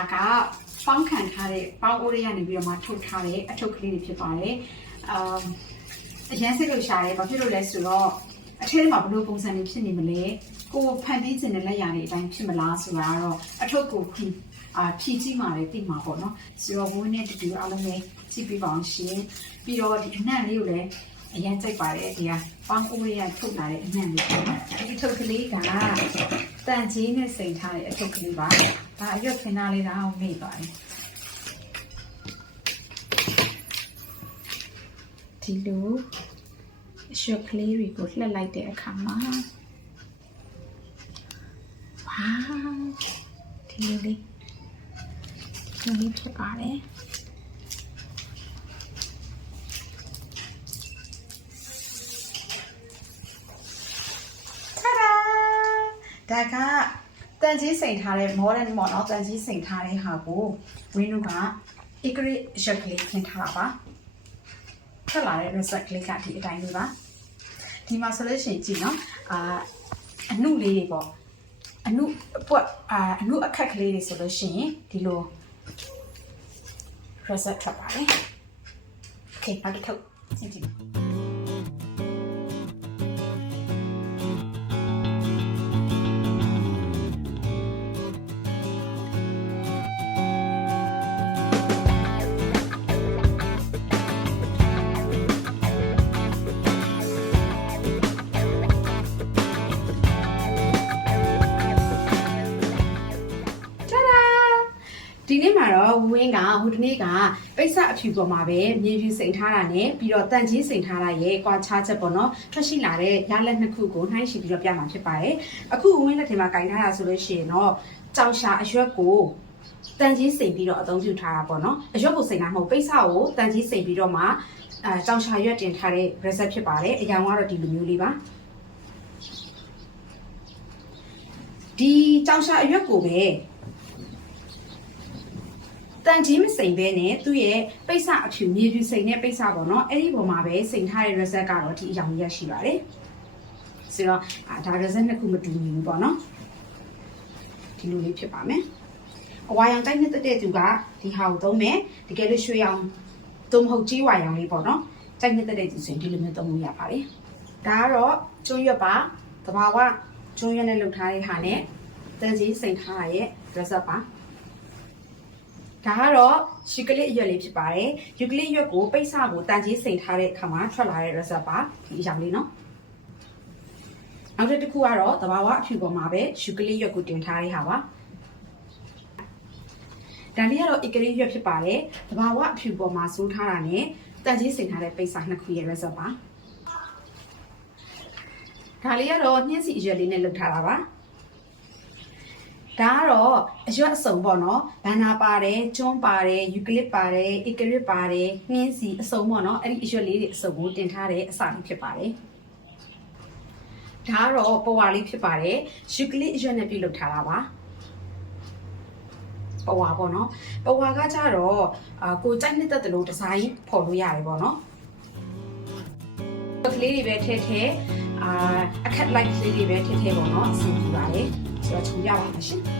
ဒါကပေါင်းခံထားတဲ့ပေါင်းအိုးတွေကနေပြီးတော့မှထုတ်ထားတဲ့အထုပ်ကလေးတွေဖြစ်ပါတယ်အရန်စိတ်လို့ရှာတယ်ဘာဖြစ်လို့လဲဆိုတော့အထက်မှာဘလို့ပုံစံတွေဖြစ်နေမလဲကိုဖန်တီးခြင်းနဲ့လက်ရာတွေအတိုင်းဖြစ်မလားဆိုတာတော့အထုပ်ကိုဖြည့်ကြည့်မှလည်းသိမှာပေါ့နော်ဆိုတော့ဝင်းနဲ့တူအားလုံးပဲကြည့်ပြပါအောင်ရှင်ပြီးတော့ဒီအနံ့လေးကိုလည်းအရင်ကြိုက်ပါတယ်ဒီကပေါင်းအိုးရထုတ်လာတဲ့အနံ့လေးဒီထုတ်ကလေးကတန်ကြီးနဲ့စိန်ထားတဲ့အထုပ်ကလေးပါဒါအရွက်ခင်းသားလေးတော့မေ့ပါတယ်ဒီလိုအရွက်ကလေးတွေကိုလှက်လိုက်တဲ့အခါမှာဝါးဒီလိုလေးဖြစ်ပါတယ်ဒါကတန်ကြီးစိန်ထားတဲ့ modern ပေါ့နော်တန်ကြီးစိန်ထားတဲ့ဟာကိုဝင်းတို့က Ecrit ရွက်ကလေးပြင်ထားတာပါထပ်လာတဲ့ result ကလေးကဒီအတိုင်းလေးပါဒီမှာဆိုလို့ရှိရင်ကြည့်နော်အနုလေးတွေပေါ့အနုပွက်အနုအခက်ကလေးတွေဆိုလို့ရှိရင်ဒီလို result ထွက်ပါတယ် okay နောက်တစ်ထုပ်ကြည့်ကြည့်ဒီနေ့မှာတော့ဝင်းကဟိုတနေ့ကပိတ်စအဖြူပေါ်မှာပဲမြေဖြူစိန်ထားတာနဲ့ပြီးတော့တန်ကြီးစိန်ထားတာရဲ့ကွာခြားချက်ပေါ့နော်ထွက်ရှိလာတဲ့ရလက်နှစ်ခုကိုနှိုင်းယှဉ်ပြီးတော့ပြမှာဖြစ်ပါတယ်အခုဝင်းလက်ထဲမှာကင်ထားတာဆိုလို့ရှိရင်တော့ကြောင်ရှာအရွက်ကိုတန်ကြီးစိန်ပြီးတော့အသုံးပြုထားတာပေါ့နော်အရွက်ကိုစိန်တာမဟုတ်ပိတ်စကိုတန်ကြီးစိန်ပြီးတော့မှကြောင်ရှာရွက်တင်ထားတဲ့ reset ဖြစ်ပါတယ်အရောင်ကတော့ဒီလိုမျိုးလေးပါဒီကြောင်ရှာအရွက်ကိုပဲတန်ကြီးမစိန်ပဲနဲ့သူ့ရဲ့ပိတ်စအဖြူမြေဖြူစိန်တဲ့ပိတ်စပေါ့နော်အဲ့ဒီပုံမှာပဲစိန်ထားတဲ့ result ကတော့ဒီအရောင်ကြီးရရှိပါတယ်ဆိုတော့ဒါ result နှစ်ခုမတူဘူးပေါ့နော်ဒီလိုလေးဖြစ်ပါမယ်အဝါရောင်တိုက်နေတဲ့သူကဒီဟာကိုသုံးမယ်တကယ်လို့ရွှေရောင်သို့မဟုတ်ကြီးဝါရောင်လေးပေါ့နော်တိုက်နေတဲ့သူဆိုရင်ဒီလိုမျိုးသုံးလို့ရပါတယ်ဒါကတော့ကျွန်းရွက်ပါတဘာဝကျွန်းရွက်နဲ့လုပ်ထားတဲ့ဟာနဲ့တန်ကြီးစိန်ထားရဲ့ result ပါဒါကတော့ယူကလစ်အရွက်လေးဖြစ်ပါတယ်ယူကလစ်ရွက်ကိုပိတ်စကိုတန်ကြီးစိန်ထားတဲ့အခါမှာထွက်လာတဲ့ result ပါဒီအကြောင်းလေးနော်နောက်တစ်ခုကတော့သဘာဝအဖြူပေါ်မှာပဲယူကလစ်ရွက်ကိုတင်ထားတဲ့ဟာပါဒါလေးကတော့ Ecrit ရွက်ဖြစ်ပါတယ်သဘာဝအဖြူပေါ်မှာစိုးထားတာနဲ့တန်ကြီးစိန်ထားတဲ့ပိတ်စနှစ်ခုရဲ့ result ပါဒါလေးကတော့နှင်းစီအရွက်လေးနဲ့လုပ်ထားတာပါဒါကတော့အရွက်အစုံပေါ့နော်ဘန်နာပါတယ်ကျွန်းပါတယ်ယူကလစ်ပါတယ် Ecrit ပါတယ်နှင်းစီအစုံပေါ့နော်အဲ့ဒီအရွက်လေးတွေအစုံကိုတင်ထားတဲ့အစာလေးဖြစ်ပါတယ်ဒါကတော့ပဝါလေးဖြစ်ပါတယ်ယူကလစ်အရွက်နဲ့ပြုလုပ်ထားတာပါပဝါပေါ့နော်ပဝါကကြတော့ကိုကြိုက်နှစ်သက်တယ်လို့ဒီဇိုင်းဖော်လို့ရတယ်ပေါ့နော်ကလေးတွေပဲထဲအခက်လိုက်ကလေးတွေပဲထဲပေါ့နော်အဆင်ပြေပါတယ်ဆိုတော့ခြုံပြပါမယ်ရှင်